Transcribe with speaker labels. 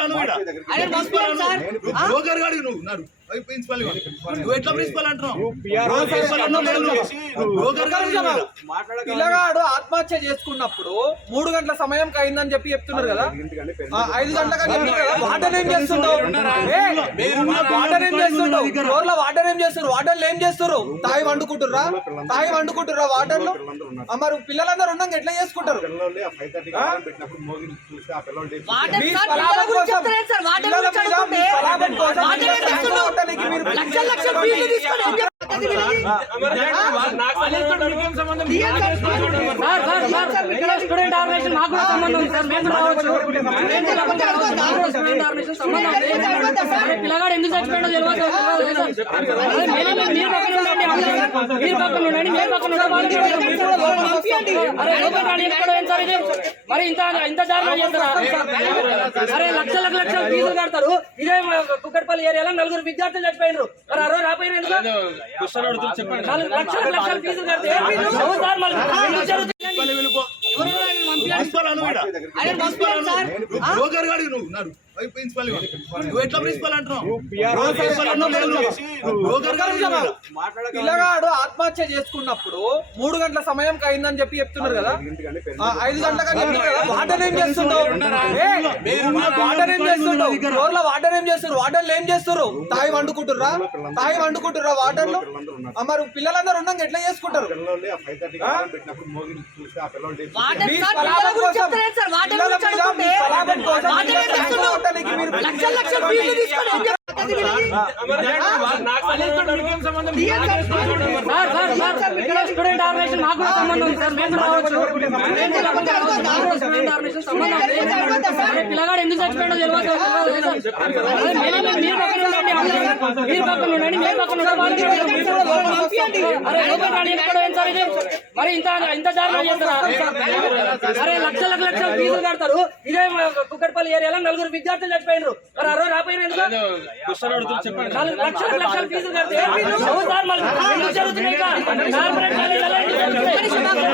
Speaker 1: అను ఈడ. ప్రిన్సిపల్ అను. నువ్వు బ్రోకర్ గాడి నువ్వు ప్రిన్సిపల్. నువ్వు ఎట్లా ప్రిన్సిపల్ అంటున్నావు.
Speaker 2: పిల్లగాడు ఆత్మహత్య చేసుకున్నప్పుడు మూడు గంటల సమయం అయిందని చెప్పి చెప్తున్నారు కదా. ఐదు గంటలకు కదా. వాటర్ ఏం చేస్తుండవు వాటర్ ఏం చేస్తుండవు ఫ్లోర్లో వాటర్ ఏం చేస్తారు? వాటర్లు ఏం చేస్తారు? తాయి వండుకుంటుర్రా? తాయి వండుకుంటుర్రా వాటర్లు ఆ, మరి పిల్లలందరూ ఉన్నాక ఎట్లా చేసుకుంటారు?
Speaker 3: పిల్లలు
Speaker 4: వాటర్
Speaker 2: కోసం,
Speaker 4: లక్షల లక్షల ఫీజులు తీసుకొని ఏం చెప్తుంది వీళ్ళకి?
Speaker 5: సార్ సార్ సార్ ఇక్కడ స్టూడెంట్ ఆర్గనైజేషన్ మాకు కూడా సంబంధం ఉంది సార్ మేము కూడా రావచ్చు మాకు కూడా స్టూడెంట్ ఆర్గనైజేషన్ సంబంధం ఉంది అరే పిల్లగాడు ఎందుకు చచ్చిపోయాడో తెలియదు మీరు పక్కన ఉండండి. మీరు పక్కన ఉండండి మీరు ఇంత ఇంత దారుణం చేస్తారా అరే లక్షలకు లక్షలు ఫీజులు కడతారు ఇదే కుక్కట్పల్లి ఏరియాలో నలుగురు విద్యార్థులు చచ్చిపోయినారు మరి అరవై రాపోయిన లక్షలకు లక్షలు ఫీజులు కడితే అవును
Speaker 1: ప్రిన్సిపల్. నువ్వు ఎట్లా ప్రిన్సిపల్ అంటున్నావు.
Speaker 2: పిల్లగాడు ఆత్మహత్య చేసుకున్నప్పుడు మూడు గంటల సమయం అయిందని చెప్పి చెప్తున్నారు కదా? ఐదు గంటలకు కదా? వాటర్ ఏం చేస్తుండవు వాటర్ ఏం ఫ్లోర్లో వాటర్ ఏం చేస్తారు వాటర్లు ఏం చేస్తారు తాయి వండుకుంటుర్రా? తాయి వండుకుంటుర్రా వాటర్లు ఆ, మరి పిల్లలందరూ ఉన్నాక ఎట్లా చేసుకుంటారు?
Speaker 4: వాటర్
Speaker 2: కోసం, మీరు
Speaker 4: లక్షల లక్షల ఫీజులు తీసుకొని
Speaker 5: ఇక్కడ స్టూడెంట్ ఆర్గనైజేషన్ మాకు కూడా సంబంధం ఉంది సార్ మేము రావచ్చు స్టూడెంట్ ఆర్గనైజేషన్ సంబంధం పిల్లగాడు ఎందుకు చచ్చిపోయాడో తెలియదు మీరు పక్కన ఉండండి. మీరు పక్కన ఉండండి మీరు పక్కన ఉండండి అరే లోపల రాని ఎక్కడ ఏం సార్ ఇది? మరి ఇంత ఇంత దారుణం చేస్తారా? అరే లక్షలకు లక్షలు ఫీజులు కడతారు. ఇదే కుక్కడపల్లి ఏరియాలో నలుగురు విద్యార్థులు చచ్చిపోయినారు. మరి అరవై రాపోయిన ఎందుకు? నాలుగు లక్షలకు లక్షలు ఫీజులు కడితే సార్ మళ్ళీ?